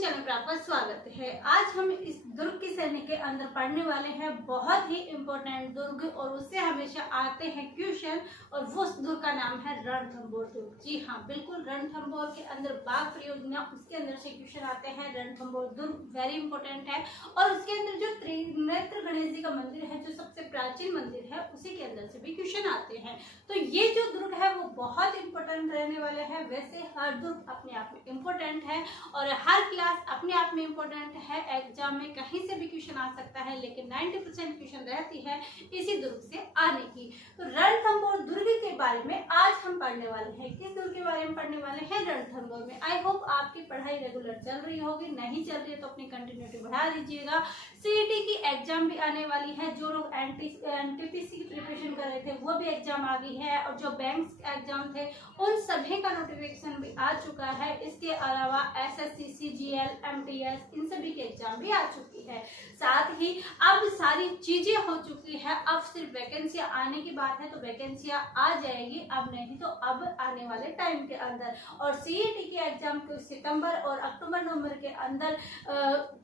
Channel पर आपका स्वागत है। आज हम इस दुर्ग की सैनिक के अंदर पढ़ने वाले हैं बहुत ही इम्पोर्टेंट दुर्ग, और उससे हमेशा आते हैं क्वेश्चन, और वो दुर्ग का नाम है रणथंभौर दुर्ग। जी हाँ, बिल्कुल, रणथंभौर के अंदर बाघ परियोजना, उसके अंदर से क्वेश्चन आते हैं। रणथंभौर दुर्ग वेरी इंपॉर्टेंट है, और उसके अंदर जो त्रिनेत्र गणेश जी का मंदिर है, जो सबसे प्राचीन मंदिर है, उसी के अंदर से भी क्वेश्चन आते हैं। तो ये जो दुर्ग है वो बहुत इंपॉर्टेंट रहने वाले हैं। वैसे हर दुर्ग अपने आप में इम्पोर्टेंट है और हर क्लास अपने आप में इम्पोर्टेंट है। एग्जाम में कहीं से भी क्वेश्चन आ सकता है, लेकिन 90% क्वेश्चन रहती है इसी दुर्ग से आने की। तो रणथंभौर दुर्ग के बारे में आज हम पढ़ने वाले हैं। किस दुर्ग के बारे में पढ़ने वाले हैं? रणथंभौर में। आई होप आपकी पढ़ाई रेगुलर चल रही होगी, नहीं चल रही है तो अपनी कंटिन्यूटी बढ़ा दीजिएगा। सीईटी की एग्जाम भी आने वाली है। जो लोग एनटीपीसी की प्रिपरेशन कर रहे थे वो भी एग्जाम आ गई है, और जो बैंक्स एग्जाम थे उन सभी का नोटिफिकेशन भी आ चुका है। इसके अलावा एसएससी, सीजीएल, एमटीएस, इन सभी के एग्जाम भी आ चुकी है। साथ ही अब सारी चीजें हो चुकी है, अब सिर्फ वैकेंसियां आने की बात है, तो वैकेंसियां आ जाएगी, अब नहीं तो अब आने वाले टाइम के अंदर। और सीईटी के एग्जाम को सितंबर और अक्टूबर नवंबर के अंदर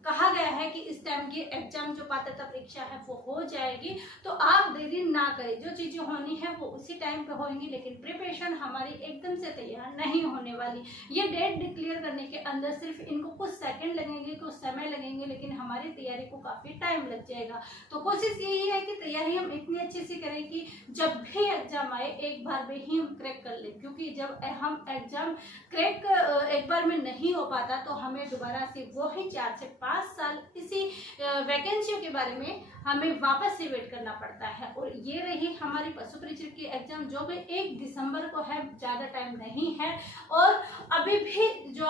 कहा गया है कि इस टाइम की एग्जाम जो पात्रता परीक्षा है वो हो जाएगी। तो आप देरी ना करें, जो चीजें होनी है वो उसी टाइम पे होंगी, लेकिन प्रिपरेशन हमारी एकदम से तैयार नहीं होने वाली। ये डेट डिक्लेयर करने के अंदर सिर्फ इनको कुछ सेकंड लगेंगे, कुछ समय लगेंगे, लेकिन हमारी तैयारी को काफी टाइम लग जाएगा। तो कोशिश यही है कि तैयारी हम इतनी अच्छे से करें कि जब भी एग्जाम आए एक बार में ही हम क्रैक कर लें, क्योंकि जब हम एग्जाम क्रैक एक बार में नहीं हो पाता तो हमें दोबारा से वही 4 से 5 साल इसी वैकेंसियों के बारे में हमें वापस से वेट करना पड़ता है। और ये रही हमारी पशु परीक्षक की एग्जाम, जो कि 1 दिसंबर को है, ज्यादा टाइम नहीं है। और अभी भी जो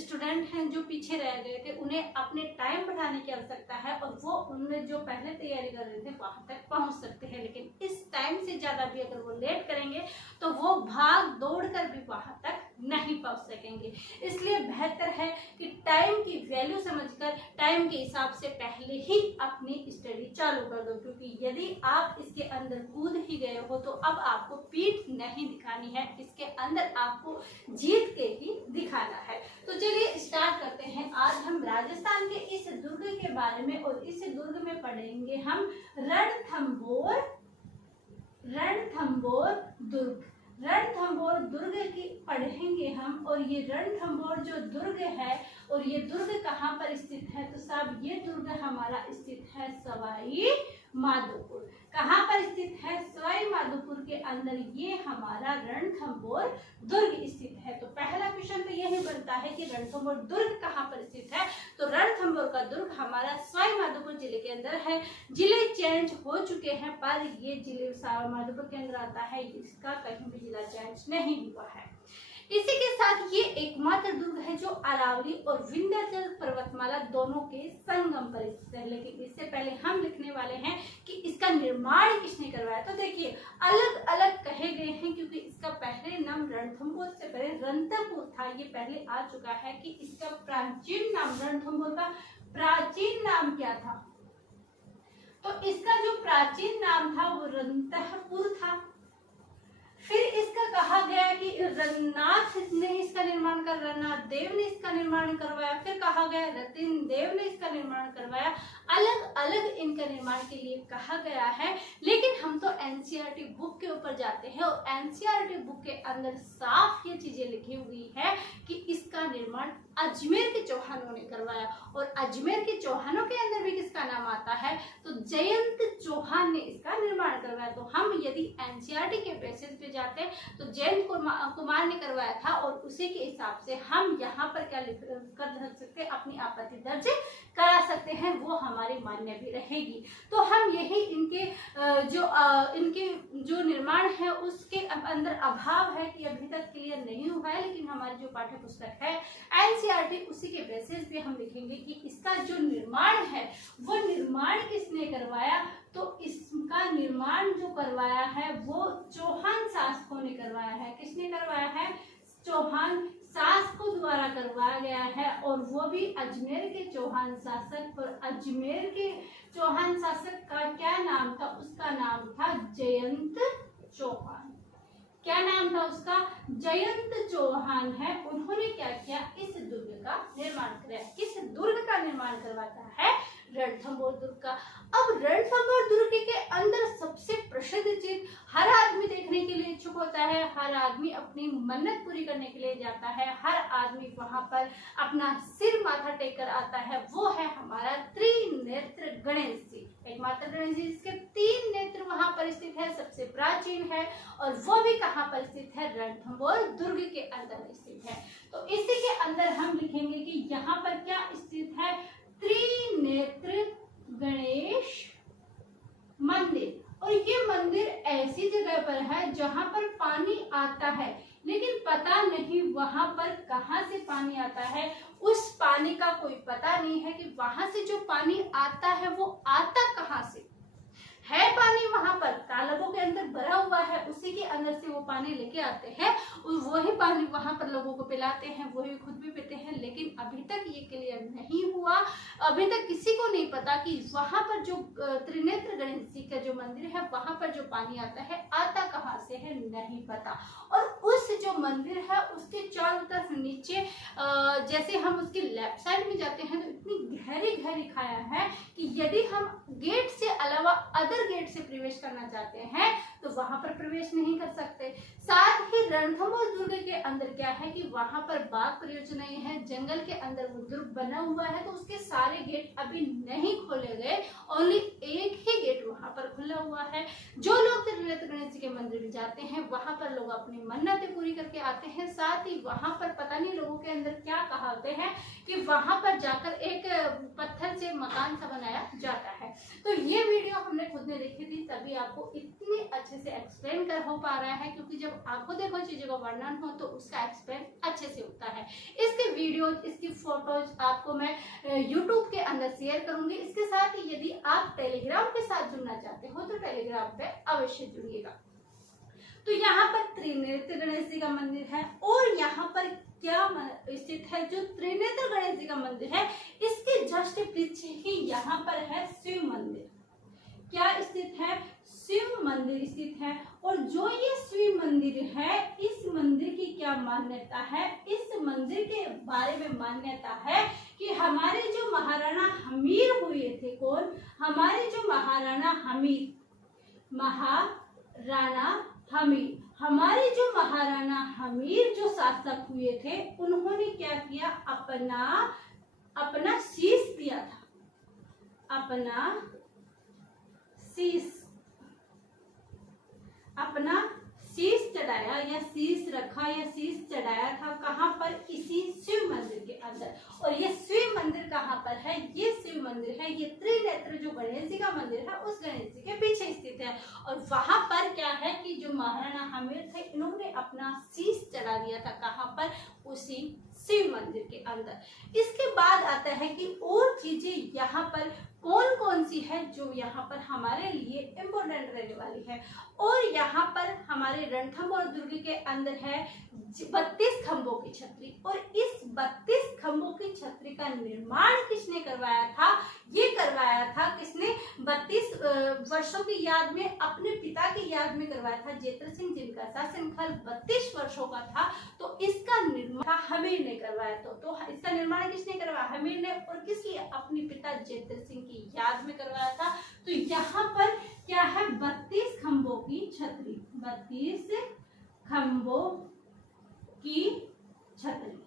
स्टूडेंट हैं जो पीछे रह गए थे उन्हें अपने टाइम बढ़ाने की आवश्यकता है, और वो उनमें जो पहले तैयारी कर रहे थे वहां तक पहुंच सकते हैं। लेकिन इस टाइम से ज्यादा भी अगर वो लेट करेंगे तो वो भाग दौड़ कर भी वहां तक नहीं पहुंच सकेंगे। इसलिए बेहतर है कि टाइम की वैल्यू समझकर टाइम के हिसाब से पहले ही अपनी स्टडी चालू कर दो, क्योंकि यदि आप इसके अंदर कूद ही गए हो तो अब आपको पीठ नहीं दिखानी है, इसके अंदर आपको जीत के ही दिखाना है। तो चलिए स्टार्ट करते हैं। आज हम राजस्थान के इस दुर्ग के बारे में, और इस दुर्ग में पढ़ेंगे हम रणथंभौर दुर्ग। रणथंभौर दुर्ग की पढ़ेंगे हम। और ये रणथंभौर जो दुर्ग है, और ये दुर्ग कहाँ पर स्थित है? तो साहब ये दुर्ग हमारा स्थित है सवाई माधोपुर। कहाँ पर स्थित है? सवाई माधोपुर के अंदर ये हमारा रणथंभौर दुर्ग स्थित है। तो पहला क्वेश्चन तो यही बनता है कि रणथंभौर दुर्ग कहाँ पर स्थित है? तो रणथंभौर का दुर्ग हमारा सवाई माधोपुर जिले के अंदर है। जिले चेंज हो चुके हैं, पर ये जिले सवाई माधोपुर के अंदर आता है, इसका कहीं भी जिला चेंज नहीं हुआ है। इसी के साथ ये एकमात्र दुर्ग है जो अरावली और विंध्याचल पर्वतमाला दोनों के संगम पर स्थित है। लेकिन इससे पहले हम लिखने वाले हैं कि इसका निर्माण किसने करवाया। तो देखिए, अलग अलग कहे गए हैं, क्योंकि इसका पहले नाम रणथंभौर से पहले रणथंभौर था। ये पहले आ चुका है कि इसका प्राचीन नाम, रणथंभौर का प्राचीन नाम क्या था? तो इसका जो प्राचीन नाम था वो रणथंभौर था। फिर इसका कहा गया कि रघुनाथ ने इसका निर्माण कर, रघुनाथ देव ने इसका निर्माण करवाया। फिर कहा गया रतिन देव ने इसका निर्माण करवाया। अलग अलग इनका निर्माण के लिए कहा गया है। लेकिन हम तो एनसीईआरटी बुक के ऊपर जाते हैं, और एनसीईआरटी बुक के अंदर साफ ये चीजें लिखी हुई है कि इसका निर्माण अजमेर के चौहानों ने करवाया। और अजमेर के चौहानों के अंदर भी किसका नाम आता है? तो जयंत चौहान ने इसका निर्माण करवाया। तो हम यदि एनसीईआरटी के बेसिस पे जाते हैं तो जयंत कुमार ने करवाया था, और उसी के हिसाब से हम यहाँ पर क्या कर सकते हैं? अपनी आपत्ति दर्ज करा सकते हैं, वो हमारी मान्य भी रहेगी। तो हम यही इनके जो निर्माण है उसके अंदर अभाव है कि अभी तक क्लियर नहीं हुआ है, लेकिन हमारी जो पाठ्य पुस्तक है एनसीईआरटी, उसी के बेसिस पे हम लिखेंगे कि इसका जो निर्माण है वो निर्माण किसने करवाया। तो इसका निर्माण जो करवाया है वो चौहान शासकों ने करवाया है। किसने करवाया है? चौहान शासकों द्वारा करवाया गया है, और वो भी अजमेर के चौहान शासक। और अजमेर के चौहान शासक का क्या नाम था? उसका नाम था जयंत चौहान। क्या नाम था उसका? जयंत चौहान है। उन्होंने क्या किया? इस दुर्ग का निर्माण किया। कहलाता है रणथंभौर दुर्ग का। अब रणथंभौर दुर्ग के अंदर सबसे प्रसिद्ध चीज हर आदमी देखने के लिए इच्छुक होता है, हर आदमी अपनी मन्नत पूरी करने के लिए जाता है, हर आदमी वहां पर अपना सिर माथा टेक कर आता है, वो है हमारा त्रिनेत्र गणेश जी, एकमात्र गणेश जी जिसके 3 नेत्र वहां पर स्थित है, सबसे प्राचीन है, और वो भी कहाँ पर स्थित है, रणथंभौर दुर्ग के अंदर स्थित है। तो इसी के अंदर हम लिखेंगे कि यहाँ पर क्या स्थित है, त्रिनेत्र गणेश मंदिर। और ये मंदिर ऐसी जगह पर है जहां पर पानी आता है, लेकिन पता नहीं वहां पर कहां से पानी आता है, उस पानी का कोई पता नहीं है कि वहां से जो पानी आता है वो आता कहां से है। पानी वहां पर तालाबों के अंदर भरा हुआ है, उसी के अंदर से वो पानी लेके आते हैं और वही पानी वहां पर लोगों को पिलाते हैं, वही खुद भी पीते हैं। लेकिन अभी तक ये क्लियर नहीं हुआ, अभी तक किसी को नहीं पता कि वहां पर जो त्रिनेत्र गणेश जी का जो मंदिर है वहां पर जो पानी आता है आता कहाँ से है, नहीं पता। और उस जो मंदिर है उसके चारों तरफ नीचे जैसे हम उसकी लेफ्ट साइड में जाते हैं तो इतनी गहरी गहरी खाया है कि यदि हम गेट से अलावा अदर गेट से प्रवेश करना चाहते हैं तो वहां पर प्रवेश नहीं कर सकते। साथ ही रणथंभौर दुर्ग के अंदर क्या है कि वहां पर बाघ परियोजना है, जंगल के अंदर वो दुर्ग बना हुआ है, तो उसके सारे गेट अभी नहीं खोले गए, ओनली एक ही गेट वहां पर खुला हुआ है। जो लोग त्रिनेत्र गणेश जी के मंदिर में जाते हैं वहां पर लोग अपनी मन्नतें पूरी करके आते हैं। साथ ही वहां पर पता नहीं लोगों के अंदर क्या कहावते हैं कि वहां पर जाकर एक पत्थर से मकान सा बनाया जाता है। तो ये वीडियो हमने खुद ने देखी थी, तभी आपको इतने अच्छे से एक्सप्लेन कर हो पा रहा है, क्योंकि जब आंखों देखो चीजों का वर्णन हो तो उसका एक्सप्लेन अच्छे से होता है। इसके वीडियो, इसकी फोटोज आपको मैं YouTube के अंदर शेयर करूंगी। इसके साथ ही यदि आप टेलीग्राम के साथ जुड़ना चाहते हो तो टेलीग्राम पे अवश्य जुड़िएगा। तो यहाँ पर त्रिनेत्र गणेश जी का मंदिर है, और यहाँ पर क्या स्थित है, जो त्रिनेत्र गणेश जी का मंदिर है इसके जस्ट पीछे ही यहाँ पर है शिव मंदिर। क्या स्थित है, शिव मंदिर स्थित है। और जो ये शिव मंदिर है, इस मंदिर की क्या मान्यता है, इस मंदिर के बारे में मान्यता है कि हमारे जो महाराणा हमीर हुए थे, कौन, हमारे जो महाराणा हमीर, महाराणा हमीर, हमारे जो महाराणा हमीर जो शासक हुए थे, उन्होंने क्या किया, अपना शीश दिया था, अपना शीश चढ़ाया या शीश रखा या शीश चढ़ाया था, कहाँ पर, इसी शिव मंदिर के अंदर। और ये शिव मंदिर कहाँ पर है, ये शिव मंदिर है, ये त्रिनेत्र जो गणेश जी का मंदिर है उस गणेश जी के पीछे स्थित है। और वहां पर क्या है कि जो महाराणा हमीर थे इन्होंने अपना शीश चढ़ा दिया था, कहाँ पर, उसी शिव मंदिर के अंदर। इसके बाद आता है कि और चीजें यहाँ पर कौन कौन सी है जो यहाँ पर हमारे लिए इम्पोर्टेंट रहने वाली है। और यहाँ पर हमारे रणथंभौर दुर्ग के अंदर है 32 खंभों की छतरी। और इस 32 खंभों की छतरी का निर्माण किसने करवाया था, ये करवाया था किसने, 32 वर्षों की याद में, अपने पिता की याद में करवाया था जेत्र सिंह, जिनका शासनकाल 32 वर्षों का था। तो इसका निर्माण हमीर ने करवाया। तो इसका निर्माण किसने करवाया, हमीर ने, और किसकी, अपने पिता जेत्र सिंह की याद में करवाया था। तो यहाँ पर क्या है, 32 खंभों की छतरी, 32 खंभों की छतरी।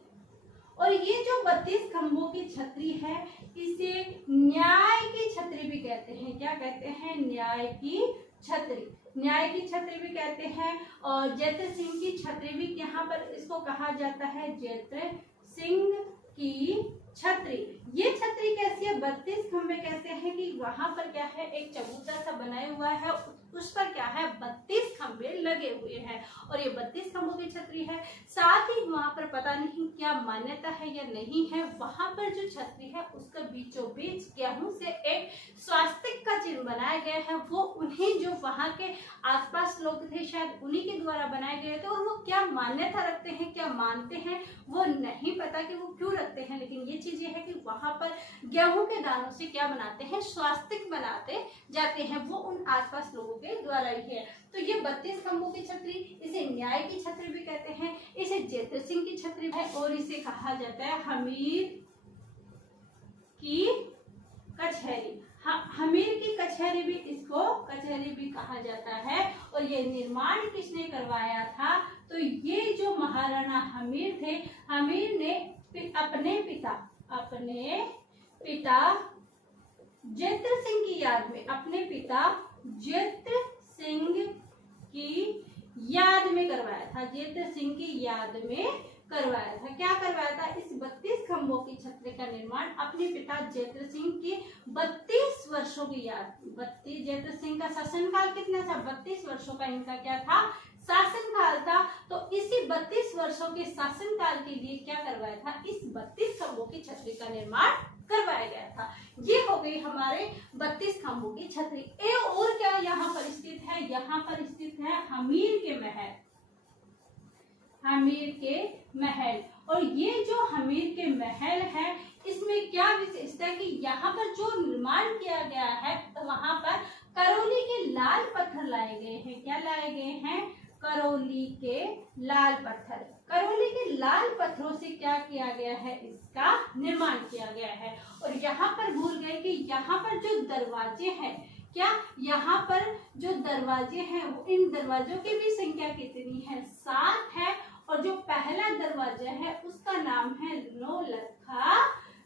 और ये जो 32 खंभों की छतरी है इसे न्याय की छतरी भी कहते हैं। क्या कहते हैं, न्याय की छतरी, न्याय की छतरी भी कहते हैं। और जेत्र सिंह की छतरी भी यहाँ पर इसको कहा जाता है, जेत्र सिंह की छतरी। ये छतरी कैसी है, 32 खंभे कैसे हैं कि वहां पर क्या है, एक चबूतरा सा बनाया हुआ है, उस पर क्या है, 32 खंभे लगे हुए हैं। और ये 32 खंभों की छतरी है। साथ ही वहां पर पता नहीं क्या मान्यता है या नहीं है, वहां पर जो छतरी है उसका बीचों बीच गेहूं से एक स्वास्तिक का चिन्ह बनाया गया है। वो उन्हीं जो वहां के आसपास लोग थे शायद उन्हीं के द्वारा बनाए गए थे। और वो क्या मान्यता रखते हैं, क्या मानते हैं, वो नहीं पता कि वो क्यों रखते हैं। लेकिन ये चीज ये है कि वहां पर गेहूं के दानों से क्या बनाते हैं, स्वास्तिक बनाते जाते हैं, वो उन आसपास लोगों के द्वारा ही है। तो ये 32 खंभों की छतरी, इसे न्याय की छतरी भी कहते हैं, इसे जेत्र सिंह की छतरी है, और इसे कहा जाता है हमीर की कचहरी। हमीर की कचहरी भी, इसको कचहरी भी कहा जाता है। और ये निर्माण किसने करवाया था? तो ये जो महाराणा हमीर थे, हमीर ने अपने पिता जयद्रथ सिंह की याद में, अपने पिता जयद्रथ सिंह की याद में करवाया था। जयद्रथ सिंह की याद में करवाया था। क्या करवाया था? इस 32 खंभों की छतरी का निर्माण अपने पिता जयद्रथ सिंह की 32 वर्षों की याद। जयद्रथ सिंह का शासनकाल कितना था? 32 वर्षों का इनका क्या था? शासनकाल था। तो इसी 32 वर्षों के शासनकाल के लिए क्या करवाया था? इस 32 खंभों की छतरी का निर्माण करवाया गया था। ये हो गई हमारे 32 खंभों की छतरी। और क्या यहाँ पर स्थित है? यहाँ पर स्थित है हमीर के महल। हमीर के महल। और ये जो हमीर के महल है, इसमें क्या विशेषता है कि यहाँ पर जो निर्माण किया गया है, तो वहां पर करौली के लाल पत्थर लाए गए हैं। क्या लाए गए हैं? करौली के लाल पत्थर। करौली के लाल पत्थरों से क्या किया गया है? इसका निर्माण किया गया है। और यहाँ पर भूल गए कि यहाँ पर जो दरवाजे हैं, क्या यहाँ पर जो दरवाजे हैं, इन दरवाजों की भी संख्या कितनी है? 7 है। और जो पहला दरवाजा है उसका नाम है नौलखा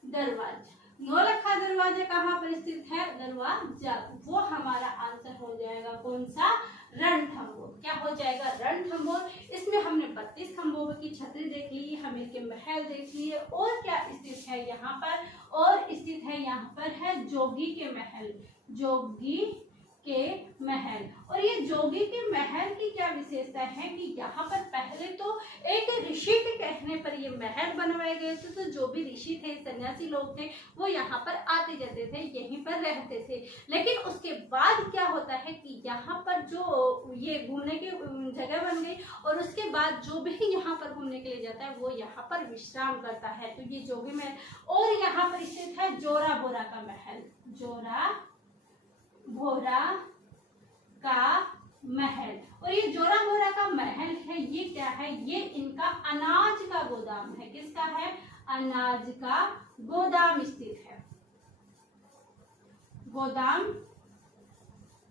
दरवाजा। नौलखा दरवाजा कहाँ पर स्थित है? दरवाजा, वो हमारा आंसर हो जाएगा कौन सा? रणथंभौर। क्या हो जाएगा? रणथंभौर। इसमें हमने 32 खंभों की छतरी देख ली, हमीर के महल देख लिए। और क्या स्थित है यहाँ पर? और स्थित है यहाँ पर है जोगी के महल। जोगी के महल। और ये जोगी के महल की क्या विशेषता है कि यहाँ पर पहले तो एक ऋषि के कहने पर ये महल बनवाए गए थे। तो जो भी ऋषि थे, सन्यासी लोग थे, वो यहाँ पर आते जाते थे, यहीं पर रहते थे। लेकिन उसके बाद क्या होता है कि यहाँ पर जो ये घूमने की जगह बन गई, और उसके बाद जो भी यहाँ पर घूमने के लिए जाता है वो यहाँ पर विश्राम करता है। तो ये जोगी महल। और यहाँ पर स्थित है जोरा बोरा का महल। जोरा बोरा का महल। और ये जोरा बोरा का महल है, ये क्या है? ये इनका अनाज का गोदाम है। किसका है? अनाज का गोदाम स्थित है। गोदाम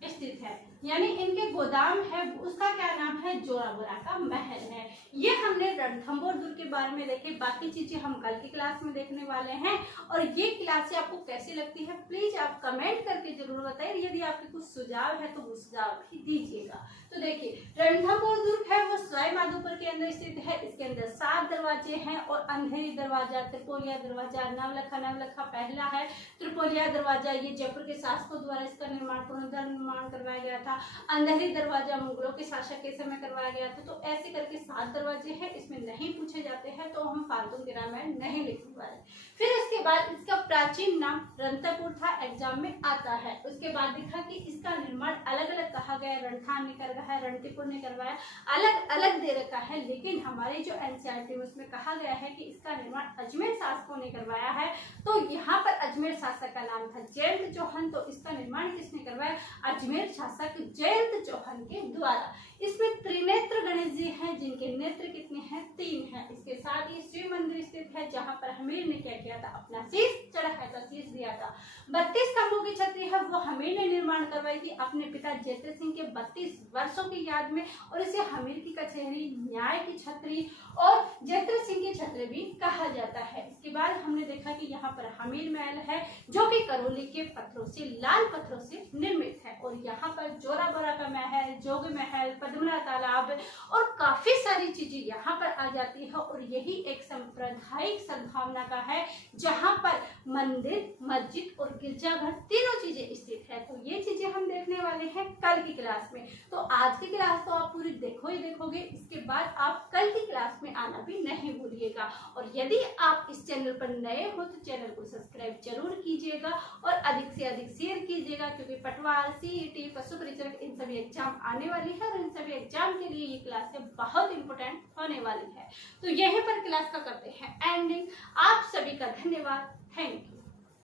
स्थित है, यानी इनके गोदाम है, उसका क्या नाम है? जोरा बोरा का महल है। ये हमने रणथंभौर दुर्ग के बारे में देखे। बाकी चीजें हम कल की क्लास में देखने वाले हैं। और ये क्लास आपको कैसी लगती है प्लीज आप कमेंट करके जरूर बताइए। यदि आपके कुछ सुझाव है तो वो सुझाव भी दीजिएगा। तो देखिए, रणथंभौर दुर्ग है वो सवाई माधोपुर के अंदर स्थित है। इसके अंदर 7 दरवाजे हैं और अंधेरी दरवाजा, त्रिपोलिया दरवाजा, नवलखा पहला है। त्रिपोलिया दरवाजा ये जयपुर के शासकों द्वारा इसका निर्माण करवाया गया था। अंधेरी दरवाजा मुगलों के शासक के समय करवाया गया था। तो ऐसे करके 7 दरवाजे हैं, इसमें नहीं पूछे जाते हैं, तो हम फालतू के रामायण नहीं लिखने वाले। फिर इसके बाद इसका प्राचीन नाम रणथंभौर था, एग्जाम में आता है। उसके बाद देखा कि इसका निर्माण अलग अलग कहा गया, रणथान ने करवाया है, रणतीपुर ने करवाया, अलग अलग दे रखा है। लेकिन हमारे जो एनसीईआरटी में उसमें कहा गया है कि इसका निर्माण अजमेर शासकों ने करवाया है। तो यहाँ पर अजमेर शासक का नाम था जयंत चौहान। तो इसका निर्माण किसने करवाया? अजमेर शासक जयंत चौहान के द्वारा। इसमें त्रिनेत्र गणेश जी हैं, जिनके नेत्र कितने हैं? 3 हैं। इसके साथ ही शिव मंदिर स्थित है, जहां पर हमीर ने क्या किया था? अपना शीश चढ़ाया था, शीश दिया था। 32 खंभों की छतरी है वो हमीर ने निर्माण करवाई थी अपने पिता जयद्रथ सिंह के 32 वर्षों की याद में। और इसे हमीर की कचहरी, न्याय की छतरी और जयद्रथ सिंह की छतरी भी कहा जाता है। इसके बाद हमने देखा कि यहाँ पर हमीर महल है, जो कि करौली के पत्थरों से, लाल पत्थरों से निर्मित है। और यहाँ पर जोरा बोरा का महल, जोग महल, पद्मना तालाब और काफी सारी चीजें यहाँ पर आ जाती है। और यही एक सांप्रदायिक सद्भावना का है, जहाँ पर मंदिर, मस्जिद और गिरजाघर तीनों चीजें स्थित है। तो ये चीजें हम देखने वाले हैं कल की क्लास में। तो आज की क्लास तो आप पूरी देखो ही देखोगे, इसके बाद आप कल की क्लास में आना भी नहीं भूलिएगा। और यदि आप इस चैनल पर नए हो तो चैनल को सब्सक्राइब जरूर कीजिएगा और अधिक से अधिक शेयर कीजिएगा, क्योंकि पटवार, सीईटी, पशु परिचय इन सभी एग्जाम आने वाली है और इन सभी एग्जाम के लिए ये क्लास बहुत इंपॉर्टेंट होने वाली है। तो यहीं पर क्लास का करते हैं एंडिंग। आप सभी का धन्यवाद। Thank you.